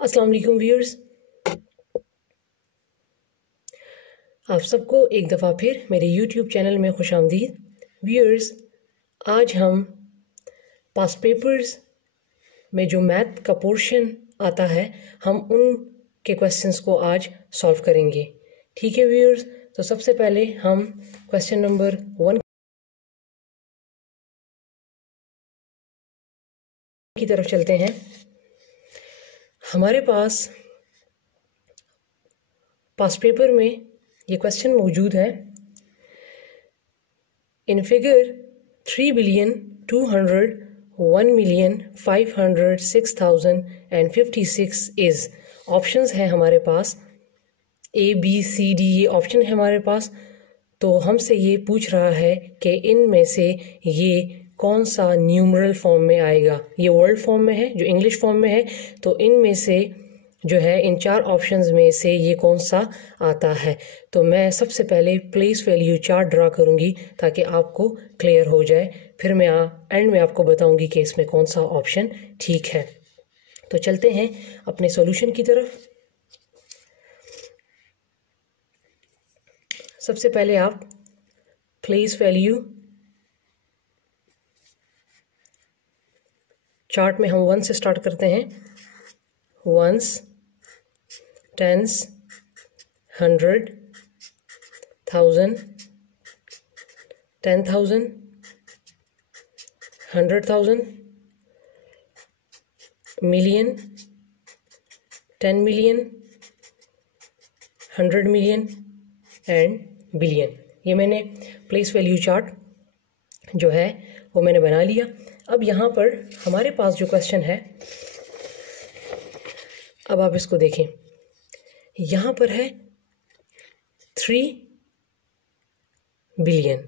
अस्सलाम वालेकुम व्यूअर्स, आप सबको एक दफ़ा फिर मेरे YouTube चैनल में खुशामदीद। व्यूअर्स, आज हम पास्ट पेपर्स में जो मैथ का पोर्शन आता है हम उन के क्वेश्चंस को आज सॉल्व करेंगे। ठीक है व्यूअर्स, तो सबसे पहले हम क्वेश्चन नंबर 1 की तरफ चलते हैं। हमारे पास पास्ट पेपर में ये क्वेश्चन मौजूद है। इन फिगर 3,201,506,056 इज ऑप्शंस हैं हमारे पास, A B C D ये ऑप्शन है हमारे पास। तो हमसे ये पूछ रहा है कि इनमें से ये कौन सा न्यूमरल फॉर्म में आएगा। ये वर्ड फॉर्म में है, जो इंग्लिश फॉर्म में है, तो इनमें से जो है इन चार ऑप्शंस में से ये कौन सा आता है। तो मैं सबसे पहले प्लेस वैल्यू चार्ट ड्रा करूँगी ताकि आपको क्लियर हो जाए, फिर मैं एंड में आपको बताऊँगी कि इसमें कौन सा ऑप्शन ठीक है। तो चलते हैं अपने सॉल्यूशन की तरफ। सबसे पहले आप प्लेस वैल्यू चार्ट में हम 1 से स्टार्ट करते हैं। Ones, tens, 100, 1000, 10,000, 100,000, million, 10 million, 100 million and billion. ये मैंने प्लेस वैल्यू चार्ट जो है वो मैंने बना लिया। अब यहाँ पर हमारे पास जो क्वेश्चन है, अब आप इसको देखें। यहाँ पर है 3 बिलियन,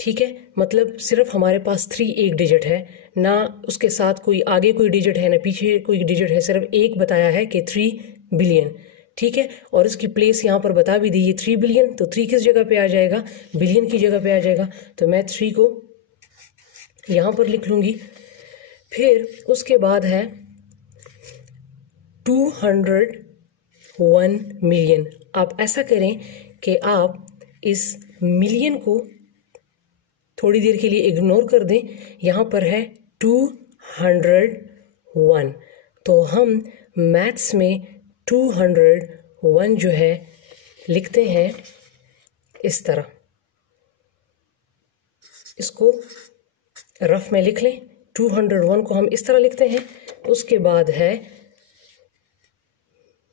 ठीक है। मतलब सिर्फ हमारे पास 3 एक डिजिट है, ना उसके साथ कोई आगे कोई डिजिट है ना पीछे कोई डिजिट है, सिर्फ एक बताया है कि 3 बिलियन, ठीक है। और इसकी प्लेस यहाँ पर बता भी दी है 3 बिलियन। तो 3 किस जगह पे आ जाएगा? बिलियन की जगह पे आ जाएगा। तो मैं 3 को यहाँ पर लिख लूँगी। फिर उसके बाद है 201 मिलियन। आप ऐसा करें कि आप इस मिलियन को थोड़ी देर के लिए इग्नोर कर दें। यहाँ पर है 201, तो हम मैथ्स में 201 जो है लिखते हैं इस तरह। इसको रफ में लिख लें। 201 को हम इस तरह लिखते हैं। उसके बाद है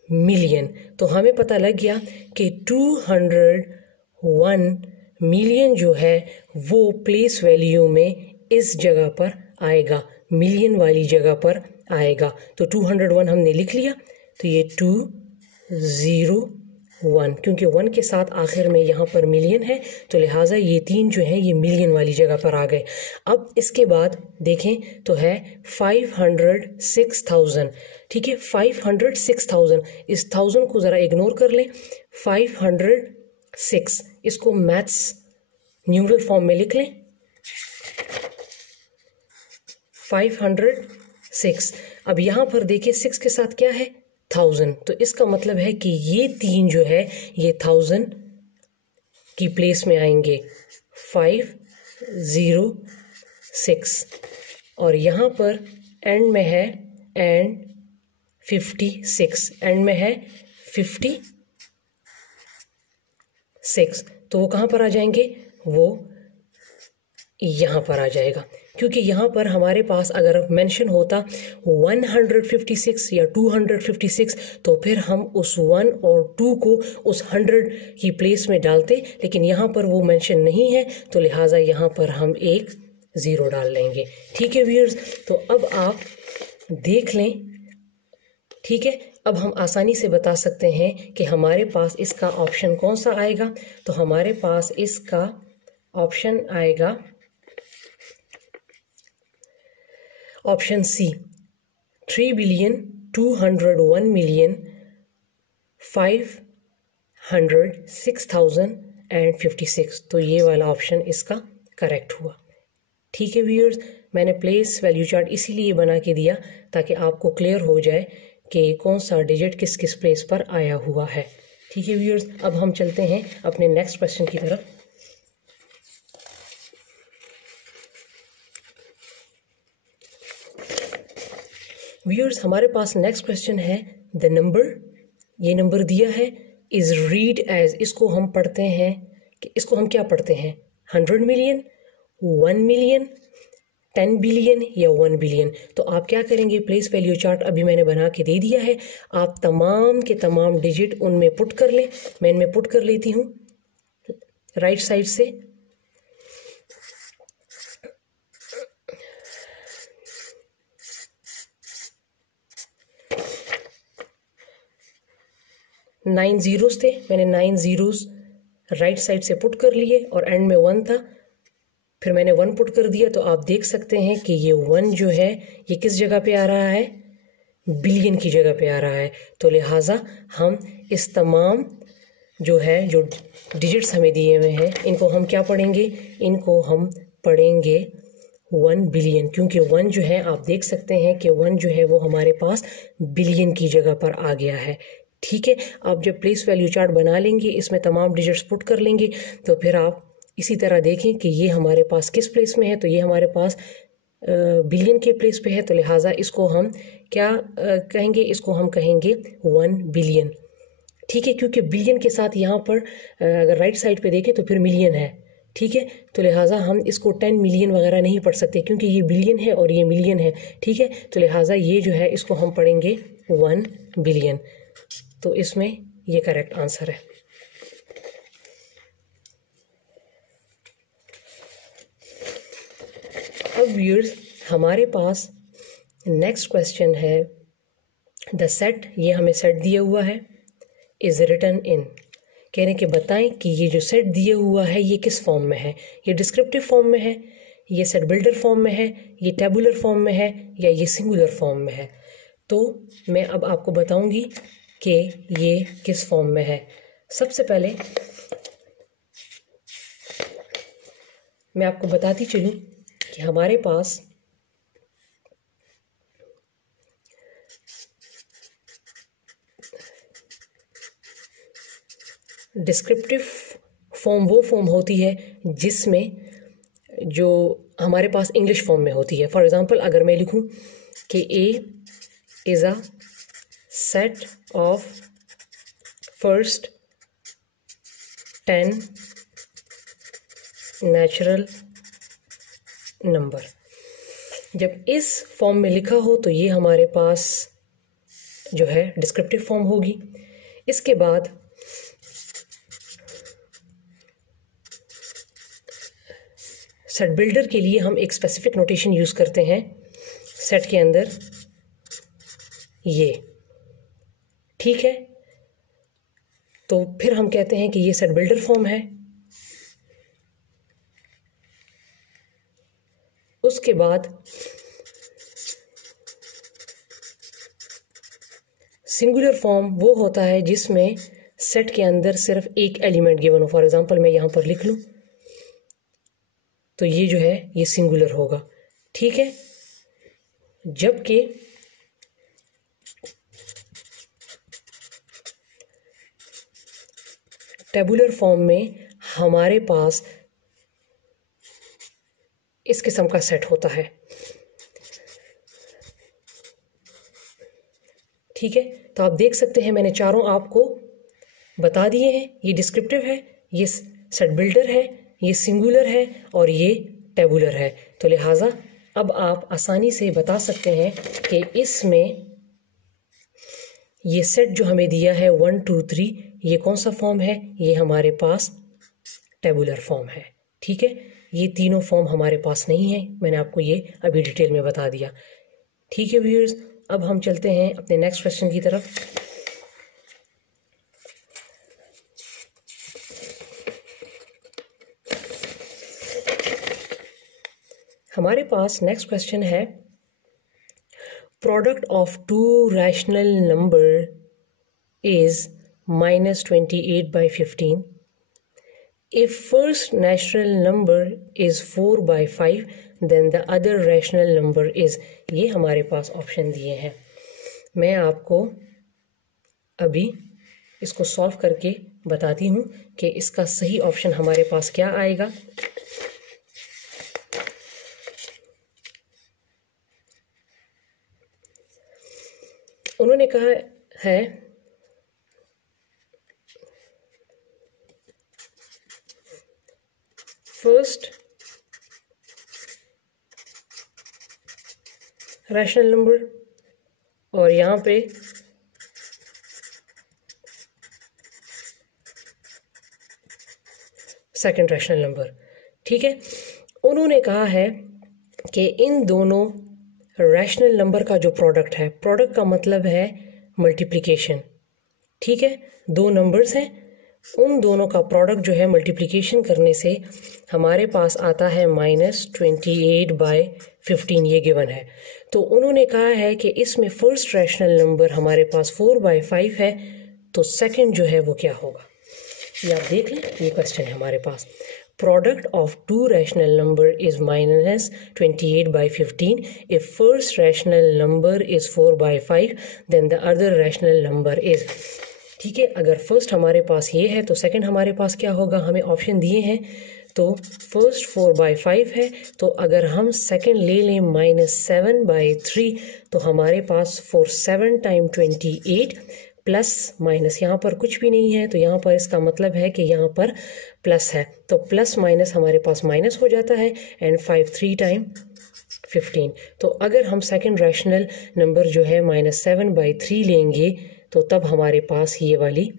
मिलियन। तो हमें पता लग गया कि 201 मिलियन जो है वो प्लेस वैल्यू में इस जगह पर आएगा, मिलियन वाली जगह पर आएगा। तो 201 हमने लिख लिया। तो ये 201, क्योंकि 1 के साथ आखिर में यहाँ पर मिलियन है, तो लिहाजा ये 3 जो है ये मिलियन वाली जगह पर आ गए। अब इसके बाद देखें तो है 506,000, ठीक है। 506,000, इस 1000 को ज़रा इग्नोर कर लें। 506, इसको मैथ्स न्यूमरल फॉर्म में लिख लें। 506। अब यहाँ पर देखिए 6 के साथ क्या है? 1000। तो इसका मतलब है कि ये 3 जो है ये 1000 की प्लेस में आएंगे। 506। और यहाँ पर एंड में है एंड 56, एंड में है 56। तो वो कहाँ पर आ जाएंगे? वो यहाँ पर आ जाएगा, क्योंकि यहाँ पर हमारे पास अगर मेंशन होता 156 या 256 तो फिर हम उस 1 और 2 को उस 100 की प्लेस में डालते, लेकिन यहाँ पर वो मेंशन नहीं है, तो लिहाजा यहाँ पर हम एक 0 डाल लेंगे। ठीक है व्यूअर्स, तो अब आप देख लें, ठीक है। अब हम आसानी से बता सकते हैं कि हमारे पास इसका ऑप्शन कौन सा आएगा। तो हमारे पास इसका ऑप्शन आएगा ऑप्शन सी, 3,201,506,056। तो ये वाला ऑप्शन इसका करेक्ट हुआ। ठीक है व्यूअर्स, मैंने प्लेस वैल्यू चार्ट इसीलिए बना के दिया ताकि आपको क्लियर हो जाए कि कौन सा डिजिट किस किस प्लेस पर आया हुआ है। ठीक है व्यूअर्स, अब हम चलते हैं अपने नेक्स्ट क्वेश्चन की तरफ। व्यूअर्स, हमारे पास नेक्स्ट क्वेश्चन है द नंबर, ये नंबर दिया है, इज रीड एज, इसको हम पढ़ते हैं कि इसको हम क्या पढ़ते हैं, 100 मिलियन, 1 मिलियन, 10 बिलियन या 1 बिलियन। तो आप क्या करेंगे, प्लेस वैल्यू चार्ट अभी मैंने बना के दे दिया है, आप तमाम के तमाम डिजिट उनमें पुट कर लें। मैं इनमें पुट कर लेती हूँ राइट साइड से। नाइन जीरोस थे, मैंने 9 जीरोस राइट साइड से पुट कर लिए और एंड में 1 था, फिर मैंने 1 पुट कर दिया। तो आप देख सकते हैं कि ये 1 जो है ये किस जगह पे आ रहा है, बिलियन की जगह पे आ रहा है। तो लिहाजा हम इस तमाम जो है जो डिजिट्स हमें दिए हुए हैं इनको हम क्या पढ़ेंगे, इनको हम पढ़ेंगे 1 बिलियन, क्योंकि 1 जो है आप देख सकते हैं कि 1 जो है वो हमारे पास बिलियन की जगह पर आ गया है। ठीक है, आप जब प्लेस वैल्यू चार्ट बना लेंगे, इसमें तमाम डिजिट्स पुट कर लेंगे, तो फिर आप इसी तरह देखें कि ये हमारे पास किस प्लेस में है। तो ये हमारे पास बिलियन के प्लेस पे है, तो लिहाजा इसको हम क्या कहेंगे, इसको हम कहेंगे 1 बिलियन। ठीक है, क्योंकि बिलियन के साथ यहाँ पर अगर राइट साइड पे देखें तो फिर मिलियन है। ठीक है, तो लिहाजा हम इसको 10 मिलियन वगैरह नहीं पढ़ सकते, क्योंकि ये बिलियन है और ये मिलियन है। ठीक है, तो लिहाजा ये जो है इसको हम पढ़ेंगे 1 बिलियन। तो इसमें ये करेक्ट आंसर है। अब व्यूअर्स, हमारे पास नेक्स्ट क्वेश्चन है द सेट, ये हमें सेट दिया हुआ है, इज रिटन इन, कहने के बताएं कि ये जो सेट दिया हुआ है ये किस फॉर्म में है, ये डिस्क्रिप्टिव फॉर्म में है, ये सेट बिल्डर फॉर्म में है, ये टेबुलर फॉर्म में है, या ये सिंगुलर फॉर्म में है। तो मैं अब आपको बताऊंगी कि ये किस फॉर्म में है। सबसे पहले मैं आपको बताती चलूं कि हमारे पास डिस्क्रिप्टिव फॉर्म वो फॉर्म होती है जिसमें जो हमारे पास इंग्लिश फॉर्म में होती है। फॉर एग्जांपल अगर मैं लिखूं कि A is a set of first 10 natural number, जब इस फॉर्म में लिखा हो तो ये हमारे पास जो है डिस्क्रिप्टिव फॉर्म होगी। इसके बाद सेट बिल्डर के लिए हम एक स्पेसिफिक नोटेशन यूज़ करते हैं सेट के अंदर, ये ठीक है। तो फिर हम कहते हैं कि ये सेट बिल्डर फॉर्म है। उसके बाद सिंगुलर फॉर्म वो होता है जिसमें सेट के अंदर सिर्फ एक एलिमेंट गिवन हो। फॉर एग्जांपल मैं यहाँ पर लिख लूँ तो ये जो है ये सिंगुलर होगा। ठीक है, जबकि टेबुलर फॉर्म में हमारे पास इस किस्म का सेट होता है। ठीक है, तो आप देख सकते हैं मैंने चारों आपको बता दिए हैं। ये डिस्क्रिप्टिव है, ये सेट बिल्डर है, ये सिंगुलर है और ये टेबुलर है। तो लिहाजा अब आप आसानी से बता सकते हैं कि इसमें ये सेट जो हमें दिया है 1 2 3, ये कौन सा फॉर्म है, ये हमारे पास टेबुलर फॉर्म है। ठीक है, ये तीनों फॉर्म हमारे पास नहीं है, मैंने आपको ये अभी डिटेल में बता दिया। ठीक है व्यूअर्स, अब हम चलते हैं अपने नेक्स्ट क्वेश्चन की तरफ। हमारे पास नेक्स्ट क्वेश्चन है product of 2 rational number is -28/15 if first natural number is 4/5 then the other rational number is, ये हमारे पास ऑप्शन दिए हैं। मैं आपको अभी इसको सॉल्व करके बताती हूँ कि इसका सही ऑप्शन हमारे पास क्या आएगा। उन्होंने कहा है फर्स्ट रैशनल नंबर और यहाँ पे सेकंड रैशनल नंबर। ठीक है, उन्होंने कहा है कि इन दोनों रैशनल नंबर का जो प्रोडक्ट है, प्रोडक्ट का मतलब है मल्टीप्लिकेशन। ठीक है, दो नंबर्स हैं, उन दोनों का प्रोडक्ट जो है मल्टीप्लिकेशन करने से हमारे पास आता है -28/15, ये गिवन है। तो उन्होंने कहा है कि इसमें फर्स्ट रैशनल नंबर हमारे पास 4/5 है, तो सेकंड जो है वो क्या होगा, ये आप देख लें। ये क्वेश्चन है हमारे पास, product of two rational number is -28/15 if first rational number is 4/5 then the other rational number is. ठीक है, अगर फर्स्ट हमारे पास ये है तो सेकंड हमारे पास क्या होगा, हमें ऑप्शन दिए हैं। तो फर्स्ट 4/5 है, तो अगर हम सेकंड ले लें -7/3 तो हमारे पास 47 टाइम 28 प्लस माइनस, यहाँ पर कुछ भी नहीं है तो यहाँ पर इसका मतलब है कि यहाँ पर प्लस है, तो प्लस माइनस हमारे पास माइनस हो जाता है, एंड 5 3 टाइम 15। तो अगर हम सेकंड रैशनल नंबर जो है -7/3 लेंगे तो तब हमारे पास ये वाली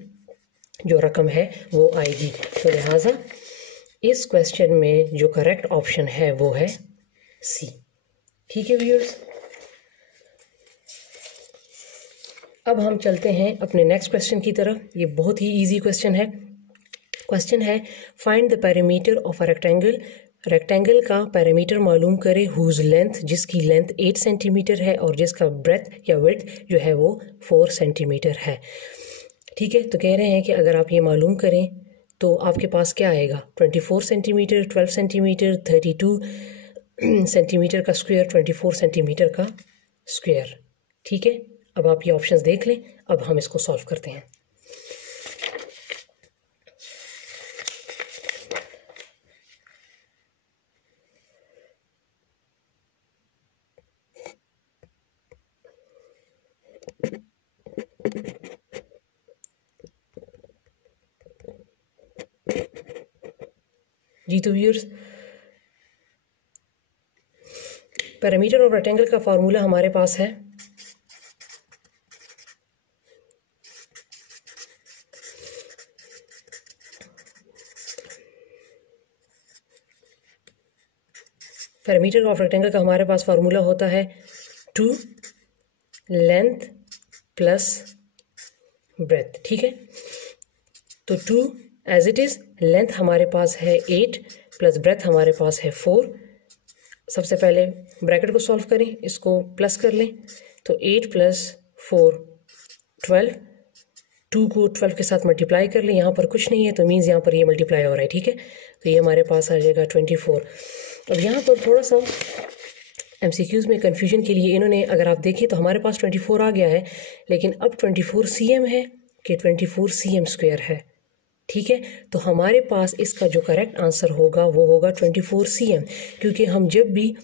जो रकम है वो आएगी। तो लिहाजा इस क्वेश्चन में जो करेक्ट ऑप्शन है वो है सी। ठीक है व्यूअर्स, अब हम चलते हैं अपने नेक्स्ट क्वेश्चन की तरफ। ये बहुत ही इजी क्वेश्चन है। क्वेश्चन है find the parameter of a rectangle. Rectangle का पैरामीटर मालूम करें हुज लेंथ, जिसकी लेंथ 8 सेंटीमीटर है और जिसका ब्रेथ या विड्थ जो है वो 4 सेंटीमीटर है। ठीक है, तो कह रहे हैं कि अगर आप ये मालूम करें तो आपके पास क्या आएगा, 24 सेंटीमीटर, 12 सेंटीमीटर, 32 सेंटीमीटर का स्क्वायर, 24 सेंटीमीटर का स्क्वायर। ठीक है, अब आप ये ऑप्शंस देख लें। अब हम इसको सॉल्व करते हैं। जी तो व्यूअर्स, पैरामीटर ऑफ रेक्टेंगल का फार्मूला हमारे पास है पैरामीटर ऑफ रेक्टेंगल का हमारे पास फार्मूला होता है 2 लेंथ प्लस ब्रेथ। ठीक है, तो 2 एज इट इज़, लेंथ हमारे पास है 8 प्लस ब्रेथ हमारे पास है 4। सबसे पहले ब्रैकेट को सॉल्व करें, इसको प्लस कर लें, तो 8 प्लस 4 12, 2 को 12 के साथ मल्टीप्लाई कर लें। यहाँ पर कुछ नहीं है तो मीन्स यहाँ पर ये मल्टीप्लाई हो रहा है। ठीक है, तो ये हमारे पास आ जाएगा 24। अब यहाँ पर थोड़ा सा MCQs में कन्फ्यूजन के लिए इन्होंने, अगर आप देखें तो हमारे पास 24 आ गया है, लेकिन अब 24 cm है कि 24 cm स्क्वायर है। ठीक है, तो हमारे पास इसका जो करेक्ट आंसर होगा वो होगा 24 cm, क्योंकि हम जब भी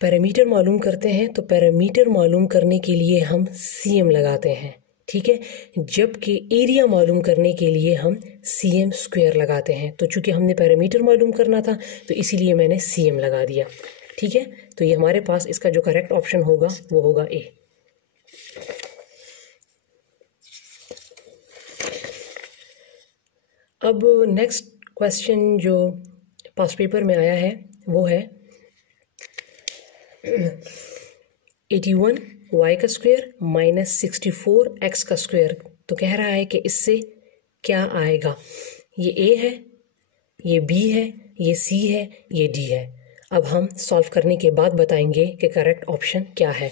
पैरामीटर मालूम करते हैं तो पैरामीटर मालूम करने के लिए हम cm लगाते हैं। ठीक है, जबकि एरिया मालूम करने के लिए हम cm स्क्वायर लगाते हैं। तो चूंकि हमने पैरामीटर मालूम करना था तो इसीलिए मैंने cm लगा दिया। ठीक है, तो ये हमारे पास इसका जो करेक्ट ऑप्शन होगा वो होगा ए। अब नेक्स्ट क्वेश्चन जो पास्ट पेपर में आया है वो है 81 y का स्क्वायर माइनस 64 x का स्क्वायर। तो कह रहा है कि इससे क्या आएगा। ये a है, ये b है, ये c है, ये d है। अब हम सॉल्व करने के बाद बताएंगे कि करेक्ट ऑप्शन क्या है।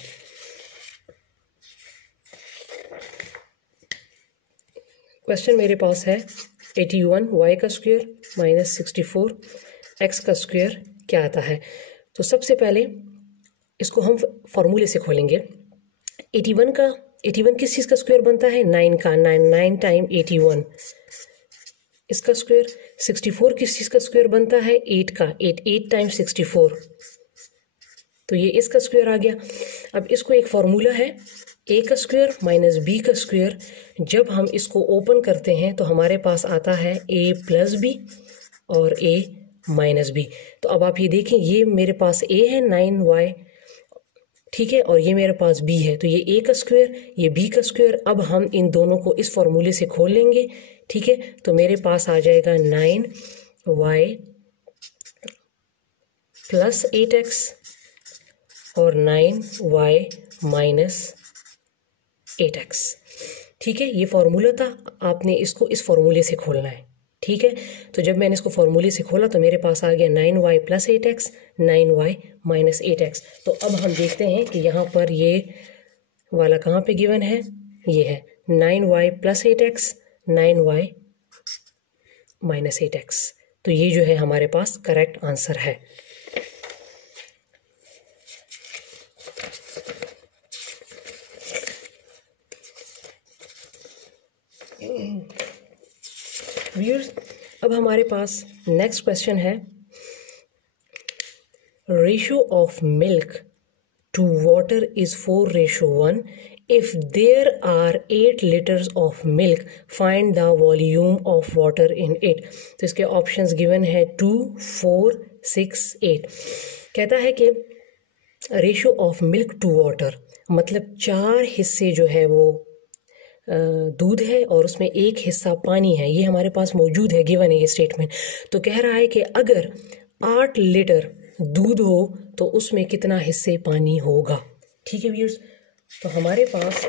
क्वेश्चन मेरे पास है 81 y का स्क्वायर माइनस 64 x का स्क्वायर क्या आता है। तो सबसे पहले इसको हम फॉर्मूले से खोलेंगे। 81 किस चीज़ का स्क्वायर बनता है? 9 का। 9 टाइम 81 इसका स्क्वायर। 64 किस चीज़ का स्क्वायर बनता है? 8 का। 8 टाइम 64 तो ये इसका स्क्वायर आ गया। अब इसको एक फॉर्मूला है ए का स्क्वायर माइनस बी का स्क्वायर। जब हम इसको ओपन करते हैं तो हमारे पास आता है ए प्लस बी और ए माइनस बी। तो अब आप ये देखें, ये मेरे पास ए है 9y, ठीक है, और ये मेरे पास बी है, तो ये ए का स्क्वायर, ये बी का स्क्वायर। अब हम इन दोनों को इस फॉर्मूले से खोल लेंगे, ठीक है। तो मेरे पास आ जाएगा 9y प्लस 8x और 9y माइनस 8x, ठीक है। ये फॉर्मूला था, आपने इसको इस फॉर्मूले से खोलना है, ठीक है। तो जब मैंने इसको फॉर्मूले से खोला तो मेरे पास आ गया 9y plus 8x 9y minus 8x। तो अब हम देखते हैं कि यहाँ पर ये वाला कहाँ पे गिवन है, ये है 9y plus 8x 9y minus 8x। तो ये जो है हमारे पास करेक्ट आंसर है। व्यूअर्स, अब हमारे पास नेक्स्ट क्वेश्चन है, ratio of milk to water is 4:1। If there are 8 litres of milk find the volume of water in it. तो इसके ऑप्शंस गिवन है 2, 4, 6, 8। कहता है कि ratio of milk to water मतलब 4 हिस्से जो है वो दूध है और उसमें 1 हिस्सा पानी है, ये हमारे पास मौजूद है, गिवन है ये स्टेटमेंट। तो कह रहा है कि अगर 8 लीटर दूध हो तो उसमें कितना हिस्से पानी होगा, ठीक है व्यूअर्स। तो हमारे पास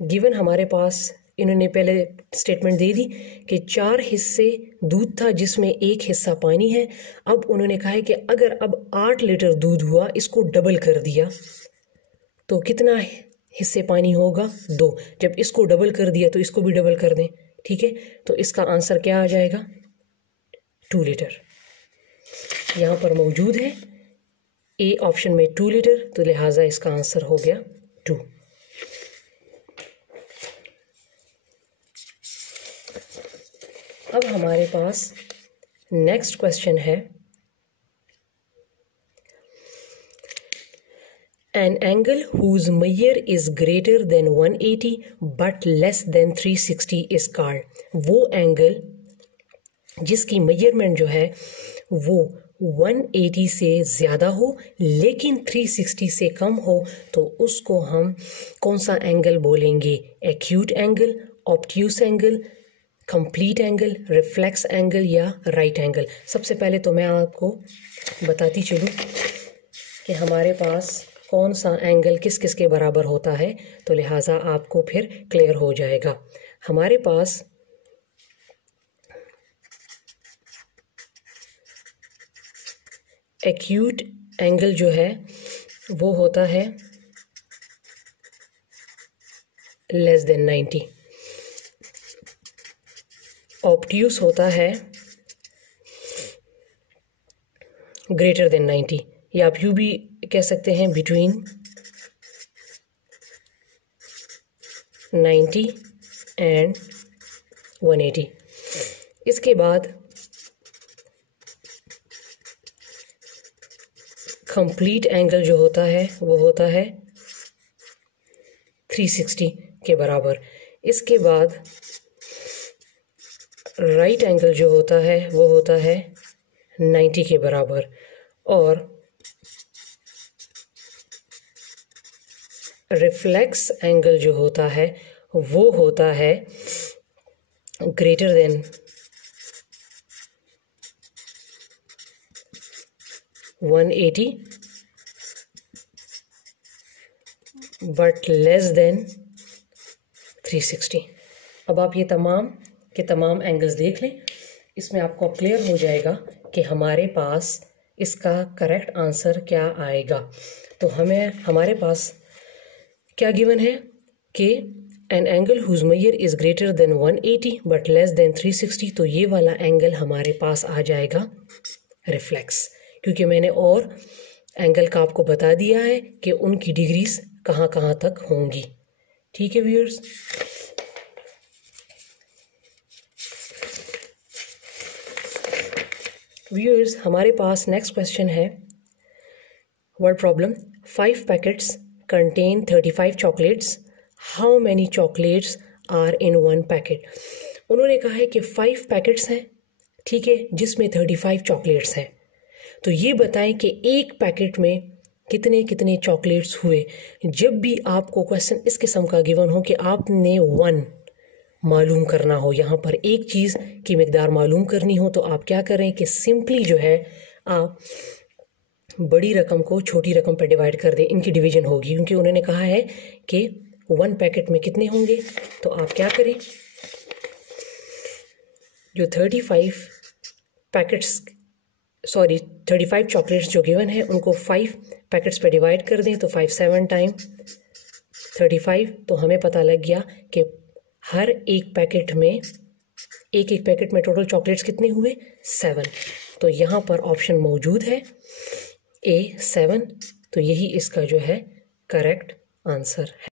गिवन, हमारे पास इन्होंने पहले स्टेटमेंट दे दी कि 4 हिस्से दूध था जिसमें 1 हिस्सा पानी है। अब उन्होंने कहा है कि अगर अब 8 लीटर दूध हुआ, इसको डबल कर दिया तो कितना हिस्से पानी होगा? 2। जब इसको डबल कर दिया तो इसको भी डबल कर दें, ठीक है। तो इसका आंसर क्या आ जाएगा? 2 लीटर। यहाँ पर मौजूद है ए ऑप्शन में 2 लीटर, तो लिहाजा इसका आंसर हो गया 2। अब हमारे पास नेक्स्ट क्वेश्चन है, an angle whose measure is greater than 180 but less than 360 is called। वो एंगल जिसकी मेजरमेंट जो है वो 180 से ज़्यादा हो लेकिन 360 से कम हो तो उसको हम कौन सा एंगल बोलेंगे? Acute angle, obtuse angle, complete angle, reflex angle या राइट एंगल। सबसे पहले तो मैं आपको बताती चलूँ कि हमारे पास कौन सा एंगल किस किस के बराबर होता है, तो लिहाजा आपको फिर क्लियर हो जाएगा। हमारे पास एक्यूट एंगल जो है वो होता है लेस देन 90, ऑब्ट्यूस होता है ग्रेटर देन 90, या आप यूँ भी कह सकते हैं बिटवीन 90 एंड 180। इसके बाद कंप्लीट एंगल जो होता है वो होता है 360 के बराबर। इसके बाद राइट एंगल जो होता है वो होता है 90 के बराबर, और रिफ्लेक्स एंगल जो होता है वो होता है greater than 180 but less than 360। अब आप ये तमाम के तमाम एंगल्स देख लें, इसमें आपको क्लियर हो जाएगा कि हमारे पास इसका करेक्ट आंसर क्या आएगा। तो हमारे पास क्या गिवन है कि an angle whose measure is greater than 180 but less than 360। तो ये वाला एंगल हमारे पास आ जाएगा रिफ्लेक्स, क्योंकि मैंने और एंगल का आपको बता दिया है कि उनकी डिग्रीज कहाँ कहाँ तक होंगी। ठीक है व्यूअर्स। व्यूअर्स हमारे पास नेक्स्ट क्वेश्चन है word problem. 5 packets contain 35 chocolates, how many chocolates are in 1 packet. उन्होंने कहा है कि 5 पैकेट्स हैं, ठीक है, जिसमें 35 चॉकलेट्स हैं। तो ये बताएं कि एक पैकेट में कितने कितने चॉकलेट्स हुए। जब भी आपको क्वेश्चन इस किस्म का गिवन हो कि आपने 1 मालूम करना हो, यहाँ पर एक चीज़ की मिकदार मालूम करनी हो, तो आप क्या करें कि सिंपली जो है आप बड़ी रकम को छोटी रकम पर डिवाइड कर दें, इनकी डिवीजन होगी। क्योंकि उन्होंने कहा है कि 1 पैकेट में कितने होंगे, तो आप क्या करें, जो 35 चॉकलेट्स जो गिवन है उनको 5 पैकेट्स पे डिवाइड कर दें। तो 5 7 टाइम 35, तो हमें पता लग गया कि हर एक पैकेट में टोटल चॉकलेट्स कितने हुए, 7। तो यहाँ पर ऑप्शन मौजूद है A 7, तो यही इसका जो है करेक्ट आंसर है।